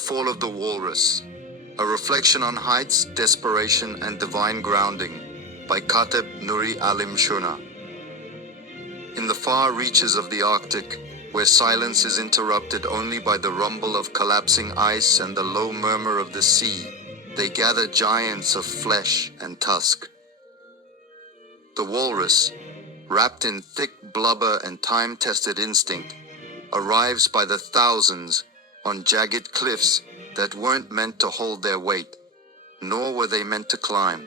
Fall of the Walrus, a reflection on heights, desperation, and divine grounding, by Kateb Nuri Alim Shuna. In the far reaches of the Arctic, where silence is interrupted only by the rumble of collapsing ice and the low murmur of the sea, they gather giants of flesh and tusk. The walrus, wrapped in thick blubber and time-tested instinct, arrives by the thousands on jagged cliffs that weren't meant to hold their weight, nor were they meant to climb.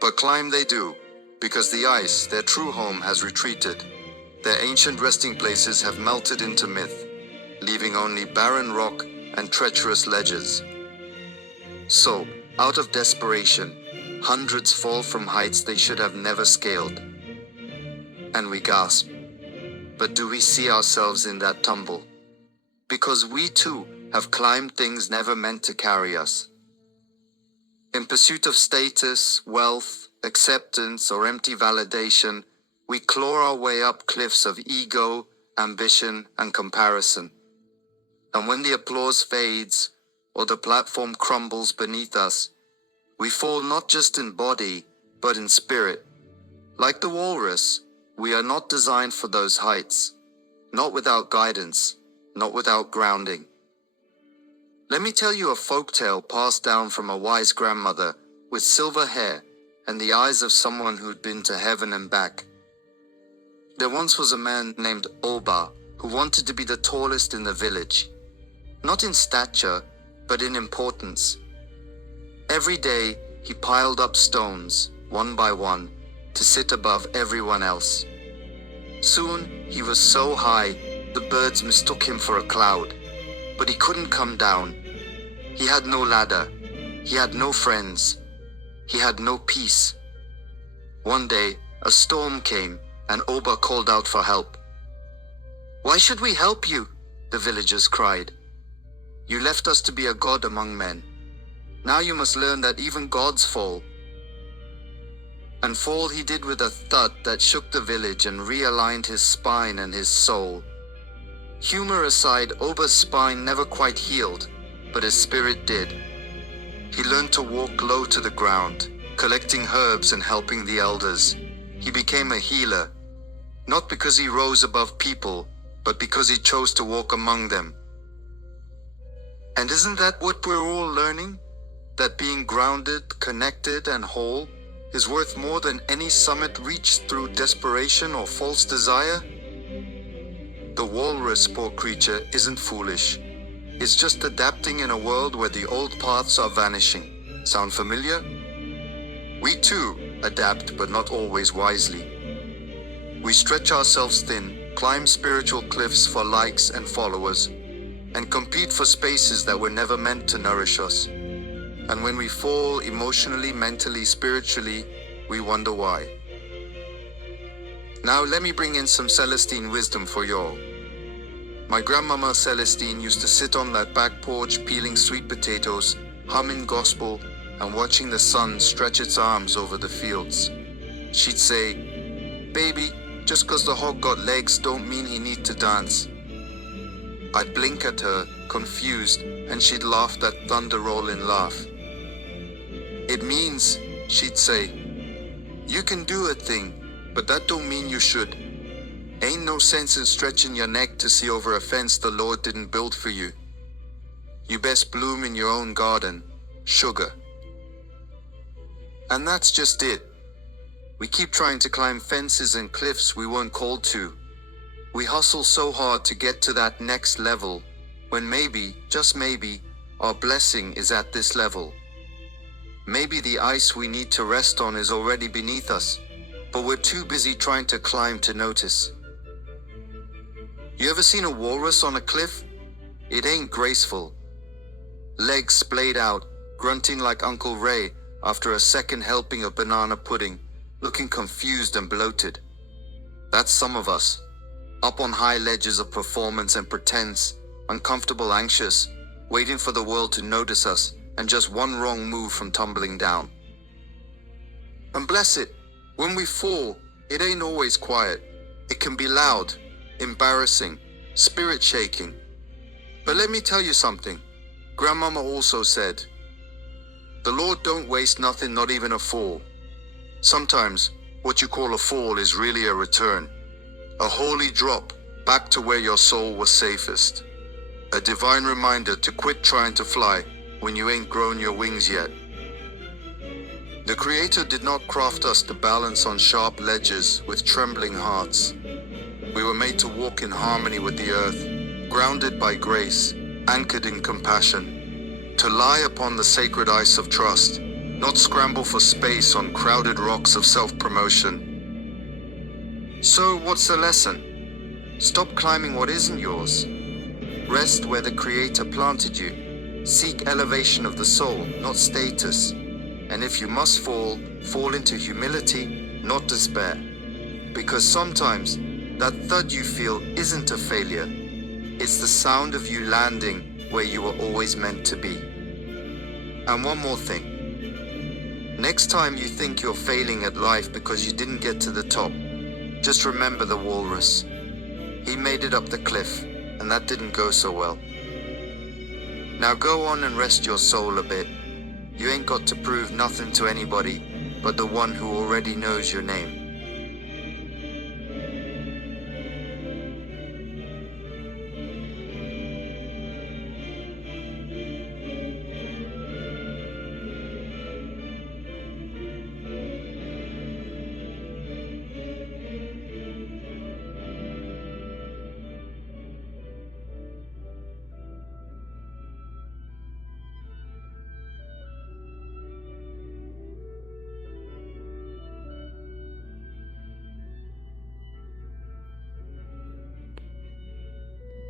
But climb they do, because the ice, their true home, has retreated. Their ancient resting places have melted into myth, leaving only barren rock and treacherous ledges. So, out of desperation, hundreds fall from heights they should have never scaled. And we gasp. But do we see ourselves in that tumble? Because we too have climbed things never meant to carry us. In pursuit of status, wealth, acceptance, or empty validation, we claw our way up cliffs of ego, ambition, and comparison. And when the applause fades, or the platform crumbles beneath us, we fall not just in body, but in spirit. Like the walrus, we are not designed for those heights, not without guidance, not without grounding. Let me tell you a folktale passed down from a wise grandmother with silver hair and the eyes of someone who'd been to heaven and back. There once was a man named Oba who wanted to be the tallest in the village, not in stature, but in importance. Every day, he piled up stones, one by one, to sit above everyone else. Soon, he was so high, the birds mistook him for a cloud. But he couldn't come down. He had no ladder. He had no friends. He had no peace. One day, a storm came, and Oba called out for help. "Why should we help you?" the villagers cried. "You left us to be a god among men. Now you must learn that even gods fall." And fall he did with a thud that shook the village and realigned his spine and his soul. Humor aside, Oba's spine never quite healed, but his spirit did. He learned to walk low to the ground, collecting herbs and helping the elders. He became a healer, not because he rose above people, but because he chose to walk among them. And isn't that what we're all learning? That being grounded, connected, and whole is worth more than any summit reached through desperation or false desire? The walrus, poor creature, isn't foolish. It's just adapting in a world where the old paths are vanishing. Sound familiar? We too adapt, but not always wisely. We stretch ourselves thin, climb spiritual cliffs for likes and followers, and compete for spaces that were never meant to nourish us. And when we fall emotionally, mentally, spiritually, we wonder why. Now let me bring in some Celestine wisdom for y'all. My grandmama Celestine used to sit on that back porch peeling sweet potatoes, humming gospel, and watching the sun stretch its arms over the fields. She'd say, "Baby, just 'cause the hog got legs don't mean he need to dance." I'd blink at her, confused, and she'd laugh that thunder rolling laugh. "It means," she'd say, "you can do a thing, but that don't mean you should. Ain't no sense in stretching your neck to see over a fence the Lord didn't build for you. You best bloom in your own garden, sugar." And that's just it. We keep trying to climb fences and cliffs we weren't called to. We hustle so hard to get to that next level, when maybe, just maybe, our blessing is at this level. Maybe the ice we need to rest on is already beneath us, but we're too busy trying to climb to notice. You ever seen a walrus on a cliff? It ain't graceful. Legs splayed out, grunting like Uncle Ray after a second helping of banana pudding, looking confused and bloated. That's some of us, up on high ledges of performance and pretense, uncomfortable, anxious, waiting for the world to notice us, and just one wrong move from tumbling down. And bless it, when we fall, it ain't always quiet. It can be loud, embarrassing, spirit-shaking. But let me tell you something. Grandmama also said, "The Lord don't waste nothing, not even a fall." Sometimes, what you call a fall is really a return. A holy drop back to where your soul was safest. A divine reminder to quit trying to fly when you ain't grown your wings yet. The Creator did not craft us to balance on sharp ledges with trembling hearts. We were made to walk in harmony with the earth, grounded by grace, anchored in compassion, to lie upon the sacred ice of trust, not scramble for space on crowded rocks of self-promotion. So, what's the lesson? Stop climbing what isn't yours. Rest where the Creator planted you. Seek elevation of the soul, not status. And if you must fall, fall into humility, not despair. Because sometimes, that thud you feel isn't a failure. It's the sound of you landing where you were always meant to be. And one more thing. Next time you think you're failing at life because you didn't get to the top, just remember the walrus. He made it up the cliff, and that didn't go so well. Now go on and rest your soul a bit. You ain't got to prove nothing to anybody but the one who already knows your name.